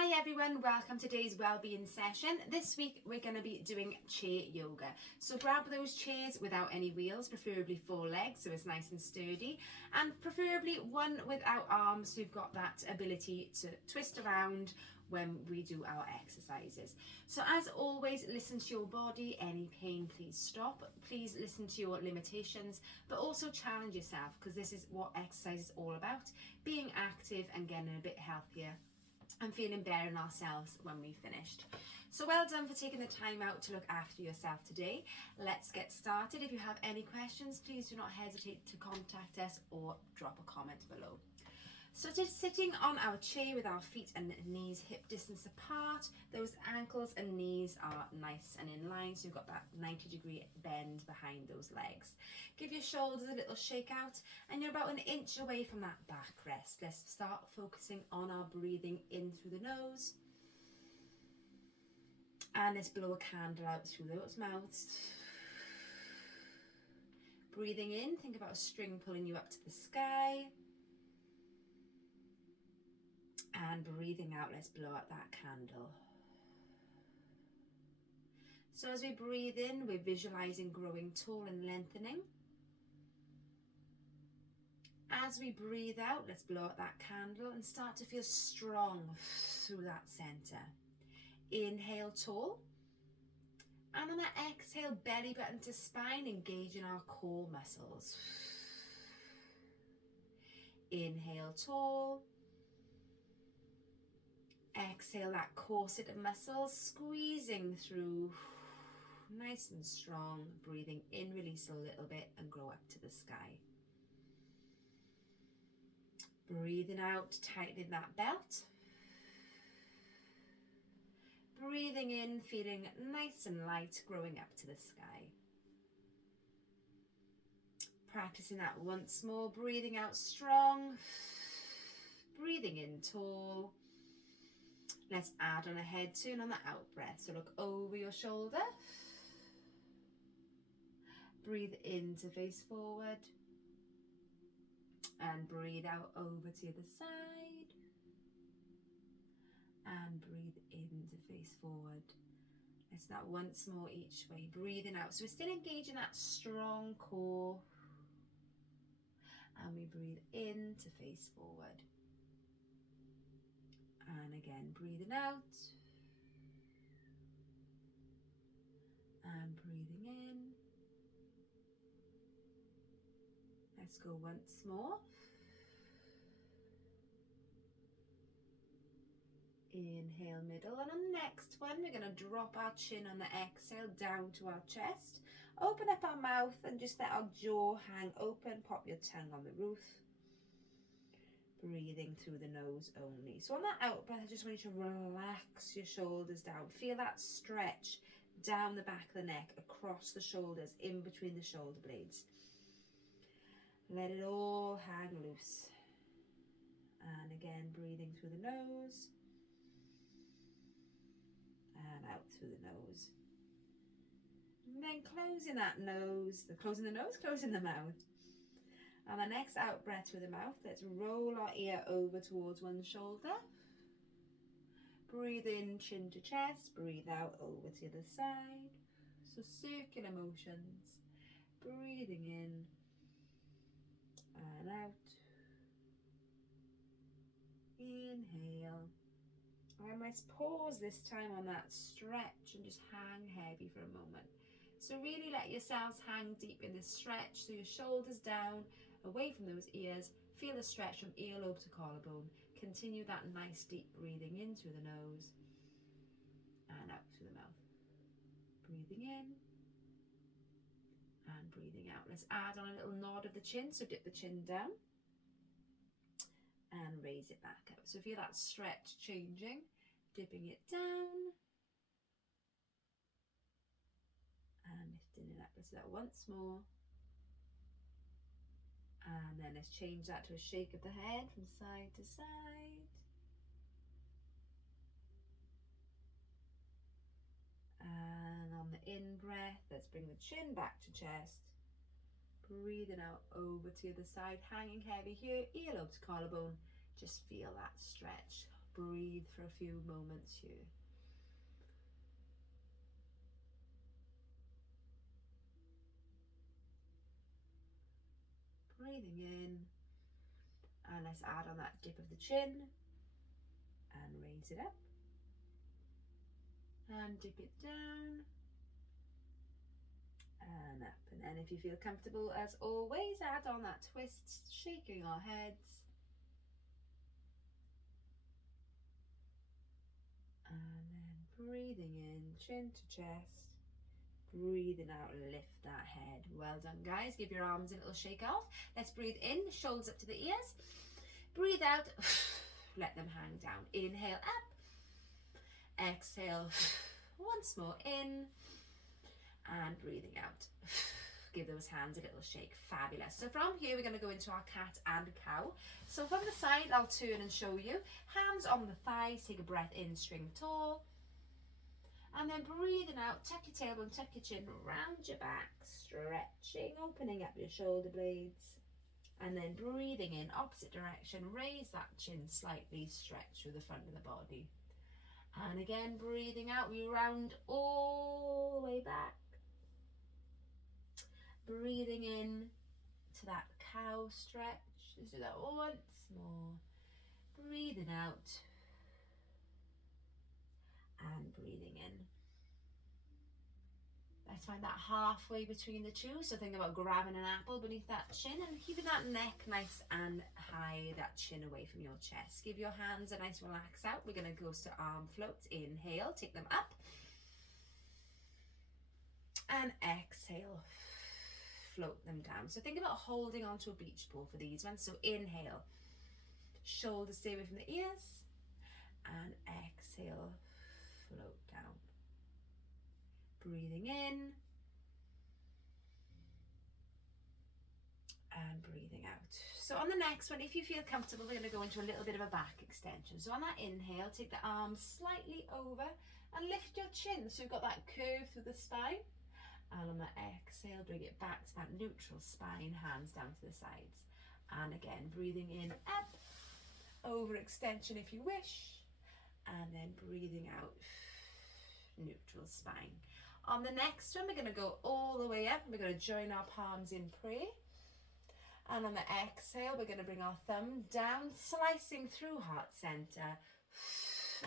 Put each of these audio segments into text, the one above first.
Hi everyone, welcome to today's wellbeing session. This week we're going to be doing chair yoga. So grab those chairs without any wheels, preferably 4 legs so it's nice and sturdy, and preferably one without arms so you've got that ability to twist around when we do our exercises. So as always, listen to your body. Any pain, please stop. Please listen to your limitations, but also challenge yourself, because this is what exercise is all about, being active and getting a bit healthier and feeling better in ourselves when we've finished. So well done for taking the time out to look after yourself today. Let's get started. If you have any questions, please do not hesitate to contact us or drop a comment below. So just sitting on our chair with our feet and knees hip distance apart, those ankles and knees are nice and in line, so you've got that 90-degree bend behind those legs. Give your shoulders a little shake out and you're about 1 inch away from that backrest. Let's start focusing on our breathing in through the nose. And let's blow a candle out through those mouths. Breathing in, think about a string pulling you up to the sky. And breathing out, let's blow out that candle. So as we breathe in, we're visualizing growing tall and lengthening. As we breathe out, let's blow out that candle and start to feel strong through that center. Inhale, tall. And on that exhale, belly button to spine, engaging our core muscles. Inhale, tall. Exhale, that corset of muscles squeezing through, nice and strong. Breathing in, release a little bit and grow up to the sky. Breathing out, tightening that belt. Breathing in, feeling nice and light, growing up to the sky. Practicing that once more, breathing out strong. Breathing in tall. Let's add on a head turn on the out breath. So look over your shoulder. Breathe in to face forward. And breathe out over to the side. And breathe in to face forward. Let's that once more each way. Breathing out. So we're still engaging that strong core. And we breathe in to face forward. And again, breathing out. And breathing in. Let's go once more. Inhale, middle, and on the next one, we're going to drop our chin on the exhale down to our chest. Open up our mouth and just let our jaw hang open. Pop your tongue on the roof. Breathing through the nose only. So on that out breath, I just want you to relax your shoulders down. Feel that stretch down the back of the neck, across the shoulders, in between the shoulder blades. Let it all hang loose. And again, breathing through the nose. And out through the nose. And then closing that nose, closing the nose, closing the mouth. And the next out breath through the mouth, let's roll our ear over towards one shoulder. Breathe in, chin to chest. Breathe out over to the side. So circular motions. Breathing in and out. Inhale. And let's pause this time on that stretch and just hang heavy for a moment. So really let yourselves hang deep in this stretch. So your shoulders down, away from those ears. Feel the stretch from earlobe to collarbone. Continue that nice deep breathing in through the nose and out through the mouth. Breathing in and breathing out. Let's add on a little nod of the chin. So dip the chin down and raise it back up. So feel that stretch changing, dipping it down and lifting it up. Let's do that once more. And then let's change that to a shake of the head from side to side. And on the in breath, let's bring the chin back to chest. Breathing out over to the other side, hanging heavy here, earlobe to collarbone. Just feel that stretch. breathe for a few moments here. Breathing in, and let's add on that dip of the chin and raise it up and dip it down and up. And then if you feel comfortable, as always, add on that twist, shaking our heads. And then breathing in, chin to chest. Breathing out, lift that head. Well done, guys. Give your arms a little shake off. Let's breathe in, shoulders up to the ears. Breathe out, let them hang down. Inhale up. Exhale, once more in. And breathing out. Give those hands a little shake. Fabulous. So from here, we're going to go into our cat and cow. So from the side, I'll turn and show you. Hands on the thighs. Take a breath in, string tall. And then breathing out, tuck your tailbone, tuck your chin, round your back, stretching, opening up your shoulder blades. And then breathing in, opposite direction, raise that chin slightly, stretch through the front of the body. And again, breathing out, we round all the way back. Breathing in to that cow stretch. Let's do that once more. Breathing out. And breathing in. Let's find that halfway between the two. So think about grabbing an apple beneath that chin and keeping that neck nice and high, that chin away from your chest. Give your hands a nice relax out. We're going to go to arm floats. Inhale, take them up. And exhale, float them down. So think about holding onto a beach ball for these ones. So inhale, shoulders stay away from the ears. And exhale, float down. Breathing in and breathing out. So on the next one, if you feel comfortable, we're going to go into a little bit of a back extension. So on that inhale, take the arms slightly over and lift your chin. So you've got that curve through the spine. And on the exhale, bring it back to that neutral spine, hands down to the sides. And again, breathing in, up, over extension if you wish. And then breathing out, neutral spine. On the next one, we're going to go all the way up. We're going to join our palms in prayer. And on the exhale, we're going to bring our thumb down, slicing through heart center.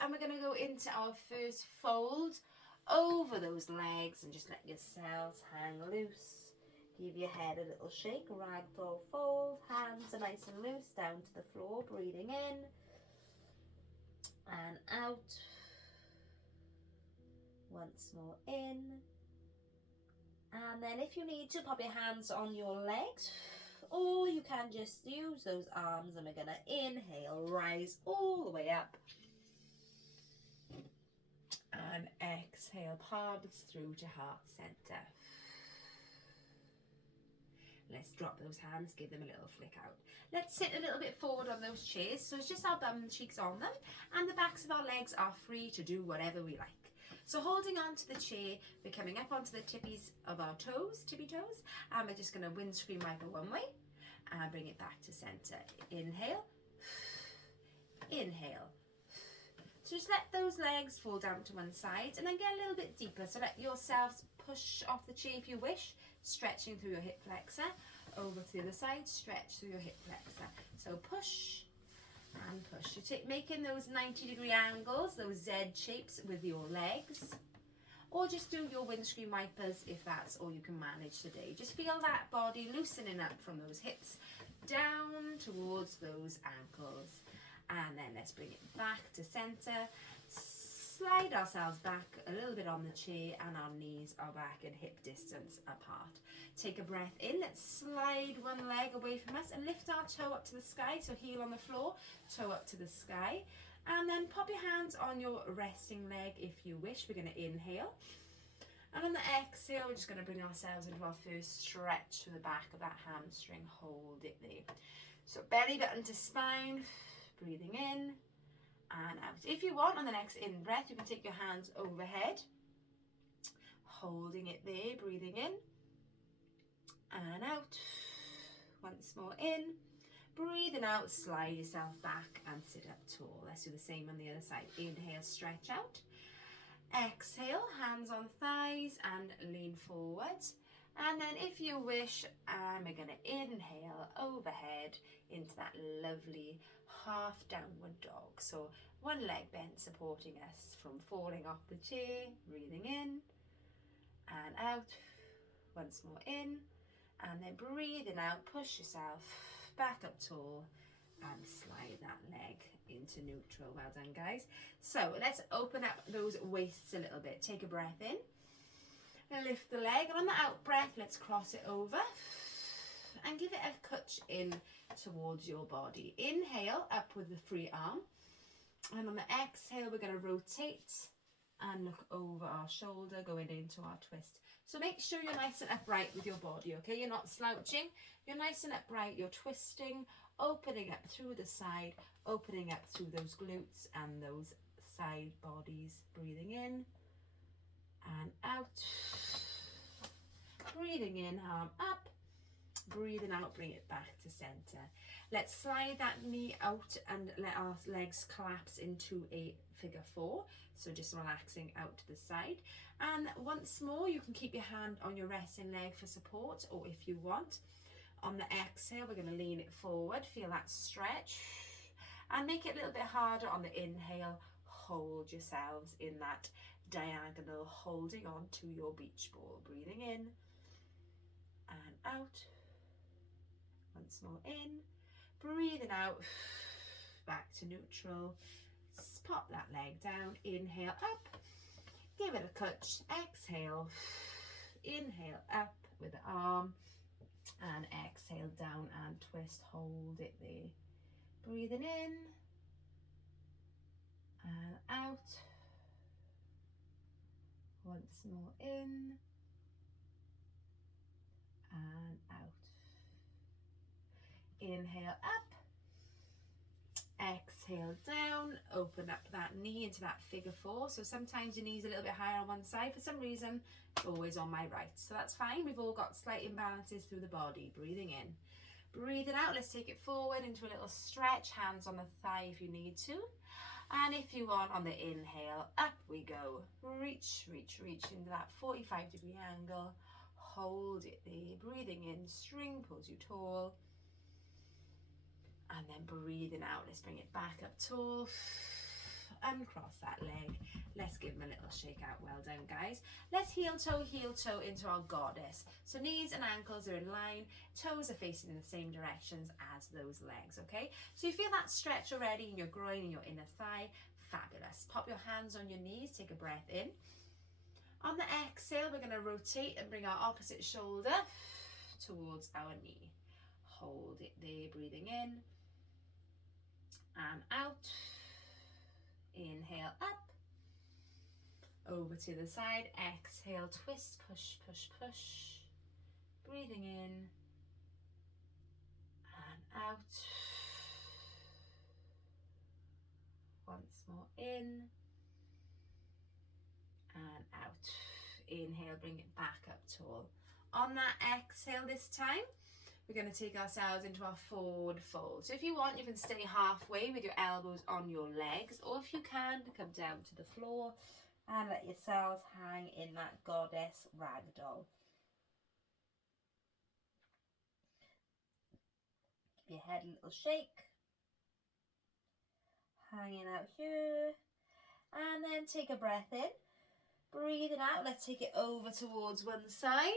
And we're going to go into our first fold over those legs and just let yourselves hang loose. Give your head a little shake, ragdoll fold. Hands are nice and loose down to the floor. Breathing in and out. Once more in. And then if you need to, pop your hands on your legs, or you can just use those arms, and we're going to inhale, rise all the way up. And exhale, palms through to heart center. Let's drop those hands, give them a little flick out. Let's sit a little bit forward on those chairs. So it's just our bum and cheeks on them, and the backs of our legs are free to do whatever we like. So holding on to the chair, we're coming up onto the tippies of our toes, tippy toes, and we're just going to windscreen wiper one way and bring it back to center. Inhale, inhale. So just let those legs fall down to one side and then get a little bit deeper. So let yourselves push off the chair if you wish, stretching through your hip flexor. Over to the other side, stretch through your hip flexor. So push and push. You making those 90-degree angles, those Z shapes with your legs. Or just do your windscreen wipers if that's all you can manage today. Just feel that body loosening up from those hips down towards those ankles. And then let's bring it back to center. Slide ourselves back a little bit on the chair, and our knees are back at hip distance apart. Take a breath in. Let's slide one leg away from us and lift our toe up to the sky. So heel on the floor, toe up to the sky. And then pop your hands on your resting leg if you wish. We're going to inhale. And on the exhale, we're just going to bring ourselves into our first stretch to the back of that hamstring. Hold it there. So belly button to spine. Breathing in and out. If you want, on the next in breath, you can take your hands overhead, holding it there, breathing in and out. Once more in, Breathing out, slide yourself back and sit up tall. Let's do the same on the other side. Inhale, stretch out. Exhale, hands on thighs and lean forward. And then if you wish, we're going to inhale overhead into that lovely half downward dog. So one leg bent supporting us from falling off the chair. Breathing in and out. Once more in and then breathing out. Push yourself back up tall and slide that leg into neutral. Well done, guys. So let's open up those waists a little bit. Take a breath in. Lift the leg, and on the out breath, let's cross it over and give it a touch in towards your body. Inhale, up with the free arm. And on the exhale, we're going to rotate and look over our shoulder, going into our twist. So make sure you're nice and upright with your body, okay? You're not slouching. You're nice and upright. You're twisting, opening up through the side, opening up through those glutes and those side bodies. Breathing in and out. Breathing in, arm up. Breathing out, bring it back to center. Let's slide that knee out and let our legs collapse into a figure four. So just relaxing out to the side. And once more, you can keep your hand on your resting leg for support, or if you want. On the exhale, we're going to lean it forward. Feel that stretch. And make it a little bit harder on the inhale. Hold yourselves in that diagonal, holding on to your beach ball. Breathing in and out. Once more in. Breathing out. Back to neutral. Pop that leg down. Inhale up. Give it a touch. Exhale. Inhale up with the arm. And exhale down and twist. Hold it there. Breathing in and out. Once more in and out. Inhale up. Exhale down. Open up that knee into that figure four. So sometimes your knee's a little bit higher on one side. For some reason, it's always on my right. So that's fine. We've all got slight imbalances through the body. Breathing in. Breathing out. Let's take it forward into a little stretch. Hands on the thigh if you need to. And if you want, on the inhale, up we go. Reach, reach, reach into that 45-degree angle. Hold it there. Breathing in, string pulls you tall. And then breathing out, let's bring it back up tall. Uncross that leg. Let's give them a little shake out. Well done, guys. Let's heel toe into our goddess. So knees and ankles are in line. Toes are facing in the same directions as those legs, okay? So you feel that stretch already in your groin and your inner thigh. Fabulous. Pop your hands on your knees. Take a breath in. On the exhale, we're going to rotate and bring our opposite shoulder towards our knee. Hold it there. Breathing in and out. Inhale up, over to the side. Exhale, twist, push, push, push. Breathing in and out. Once more in and out. Inhale, bring it back up tall. On that exhale this time, we're going to take ourselves into our forward fold. So if you want, you can stay halfway with your elbows on your legs, or if you can, come down to the floor and let yourselves hang in that goddess ragdoll. Give your head a little shake. Hanging out here. And then take a breath in. Breathing out, let's take it over towards one side.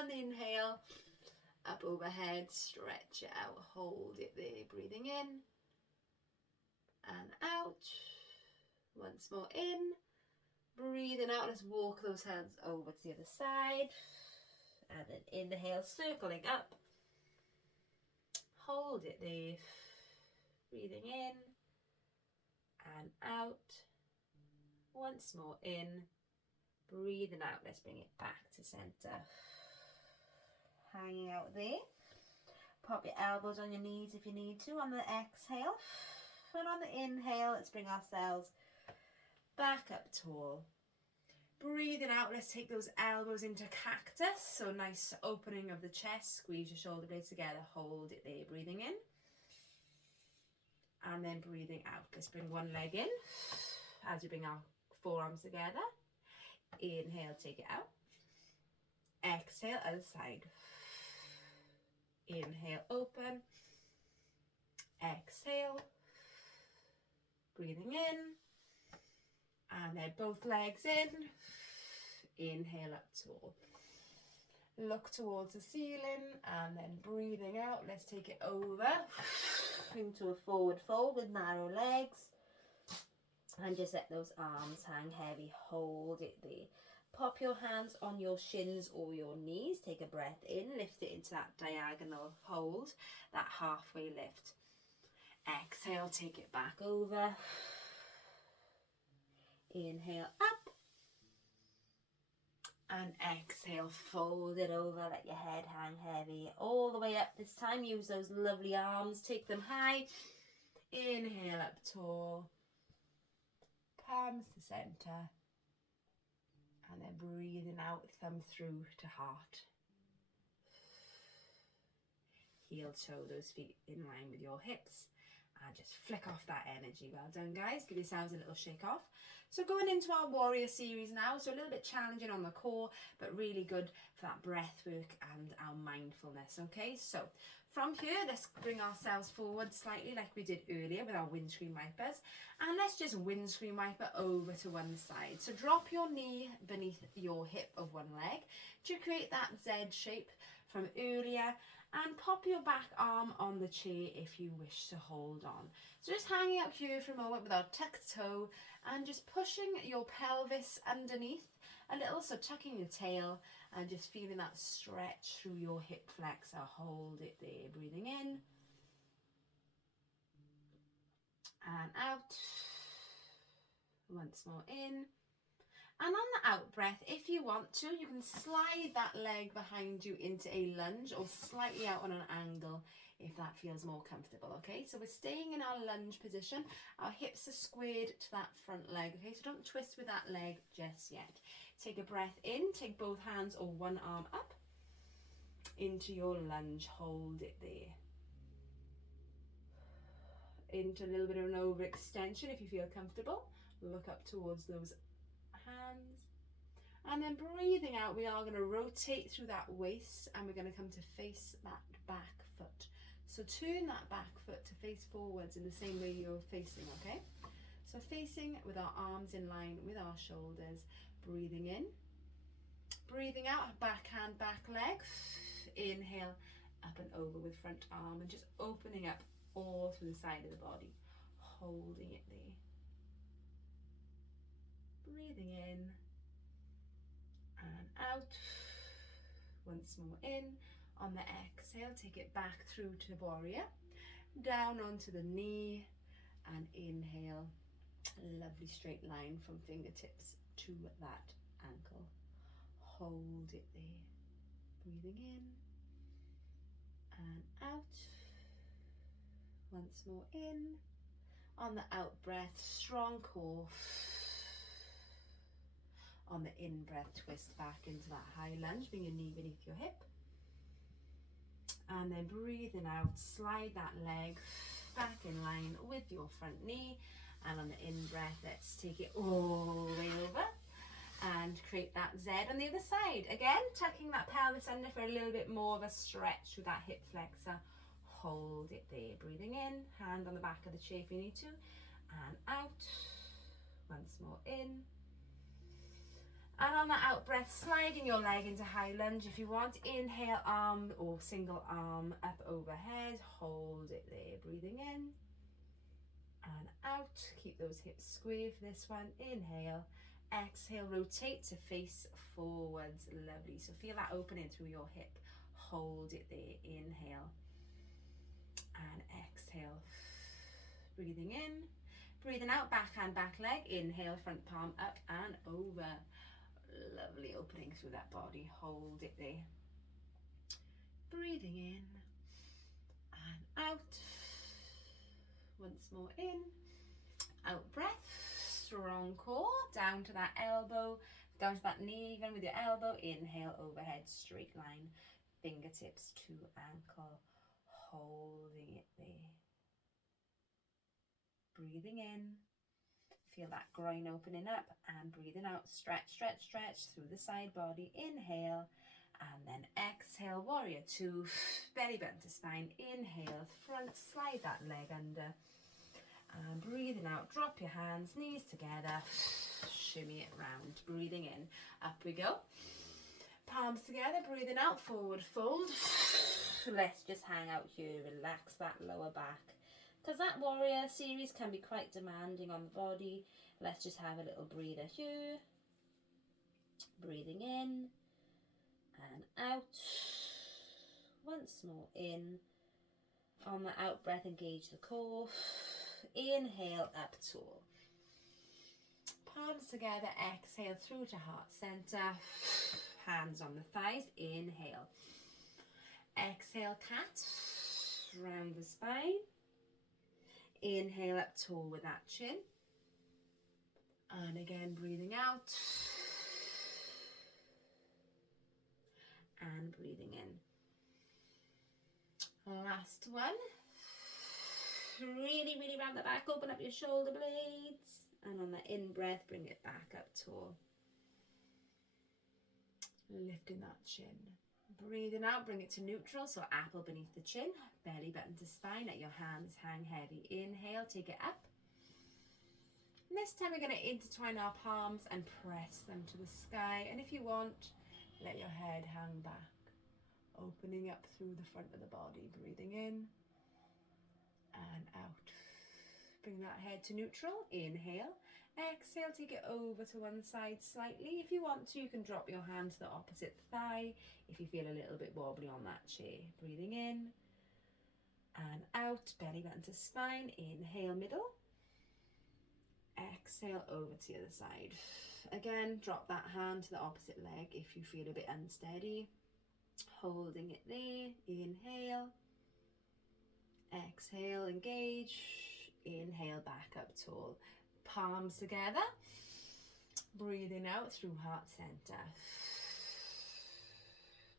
And inhale, up overhead, stretch it out, hold it there, breathing in and out. Once more in, breathing out, let's walk those hands over to the other side. And then inhale, circling up, hold it there, breathing in and out. Once more in, breathing out, let's bring it back to center. Hanging out there. Pop your elbows on your knees if you need to on the exhale. And on the inhale, let's bring ourselves back up tall. Breathing out, let's take those elbows into cactus. So nice opening of the chest, squeeze your shoulder blades together, hold it there, breathing in. And then breathing out. Let's bring one leg in as we bring our forearms together. Inhale, take it out. Exhale, other side. Inhale, open. Exhale. Breathing in. And then both legs in. Inhale up tall. Look towards the ceiling and then breathing out. Let's take it over into a forward fold with narrow legs. And just let those arms hang heavy. Hold it there. Pop your hands on your shins or your knees. Take a breath in. Lift it into that diagonal hold. That halfway lift. Exhale. Take it back over. Inhale up. And exhale, fold it over, let your head hang heavy. All the way up this time, use those lovely arms, take them high. Inhale up tall. Palms to center. And then breathing out, thumb through to heart. Heel toe those feet in line with your hips. And just flick off that energy. Well done, guys. Give yourselves a little shake off. So going into our warrior series now. So a little bit challenging on the core, but really good for that breath work and our mindfulness. Okay, so from here, let's bring ourselves forward slightly like we did earlier with our windscreen wipers. And let's just windscreen wiper over to one side. So drop your knee beneath your hip of one leg to create that Z shape from earlier. And pop your back arm on the chair if you wish to hold on. So just hanging up here for a moment with our tucked toe and just pushing your pelvis underneath a little, so tucking your tail and just feeling that stretch through your hip flexor. Hold it there, breathing in and out. Once more in. And on the out breath, if you want to, you can slide that leg behind you into a lunge or slightly out on an angle if that feels more comfortable, okay? So we're staying in our lunge position. Our hips are squared to that front leg, okay? So don't twist with that leg just yet. Take a breath in, take both hands or one arm up into your lunge. Hold it there. Into a little bit of an overextension if you feel comfortable. Look up towards those hands. And then breathing out, we are going to rotate through that waist and we're going to come to face that back foot. So turn that back foot to face forwards in the same way you're facing, okay? So facing with our arms in line with our shoulders. Breathing in. Breathing out, back hand, back leg. Inhale, up and over with front arm and just opening up all through the side of the body. Holding it there. Breathing in and out. Once more in. On the exhale, take it back through to warrior. Down onto the knee and inhale. Lovely straight line from fingertips to that ankle. Hold it there. Breathing in and out. Once more in. On the out breath, strong core. On the in breath, twist back into that high lunge, bring your knee beneath your hip. And then breathing out, slide that leg back in line with your front knee. And on the in breath, let's take it all the way over and create that Z on the other side. Again, tucking that pelvis under for a little bit more of a stretch with that hip flexor. Hold it there, breathing in, hand on the back of the chair if you need to, and out. Once more in. And on the out breath, sliding your leg into high lunge if you want. Inhale, arm or single arm up overhead. Hold it there, breathing in and out. Keep those hips square for this one. Inhale, exhale, rotate to face forwards. Lovely. So feel that opening through your hip. Hold it there. Inhale and exhale. Breathing in, breathing out, back hand, back leg. Inhale, front palm up and over. Lovely opening through that body. Hold it there. Breathing in and out. Once more in. Out breath. Strong core. Down to that elbow. Down to that knee even with your elbow. Inhale, overhead, straight line. Fingertips to ankle. Holding it there. Breathing in. Feel that groin opening up and breathing out. Stretch, stretch, stretch through the side body. Inhale. And then exhale, warrior two, belly button to spine. Inhale, front, slide that leg under. And breathing out, drop your hands, knees together, shimmy it round. Breathing in, up we go. Palms together, breathing out, forward fold. Let's just hang out here, relax that lower back. Because that warrior series can be quite demanding on the body. Let's just have a little breather here. Breathing in. And out. Once more in. On the out breath, engage the core. Inhale, up tall. Palms together, exhale through to heart center. Hands on the thighs, inhale. Exhale, cat. Round the spine. Inhale, up tall with that chin. And again, breathing out. And breathing in. Last one. Really, really round the back, open up your shoulder blades. And on the in breath, bring it back up tall. Lifting that chin. Breathing out, bring it to neutral, so apple beneath the chin. Belly button to spine, let your hands hang heavy. Inhale, take it up. And this time we're going to intertwine our palms and press them to the sky. And if you want, let your head hang back. Opening up through the front of the body. Breathing in and out. Bring that head to neutral. Inhale. Exhale, take it over to one side slightly. If you want to, you can drop your hand to the opposite thigh if you feel a little bit wobbly on that chair. Breathing in and out. Belly button to spine. Inhale, middle. Exhale, over to the other side. Again, drop that hand to the opposite leg if you feel a bit unsteady. Holding it there. Inhale. Exhale, engage. Inhale, back up tall. Palms together. Breathing out through heart center.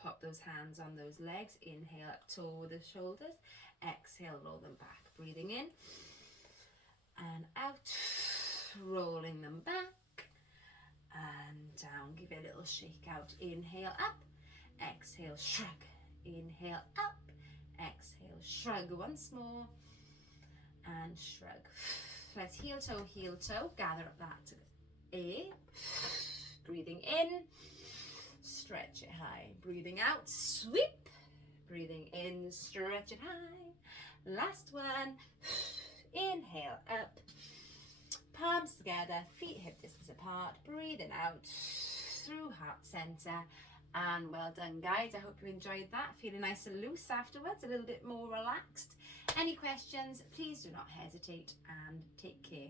Pop those hands on those legs. Inhale, up tall with the shoulders. Exhale, roll them back. Breathing in and out. Rolling them back and down. Give it a little shake out. Inhale, up. Exhale, shrug. Inhale, up. Exhale, shrug once more. And shrug. Let's heel toe. Gather up that air. Breathing in. Stretch it high. Breathing out. Sweep. Breathing in. Stretch it high. Last one. Inhale, up. Palms together. Feet hip distance apart. Breathing out through heart center. And well done, guys. I hope you enjoyed that. Feeling nice and loose afterwards, a little bit more relaxed. Any questions, please do not hesitate, and take care.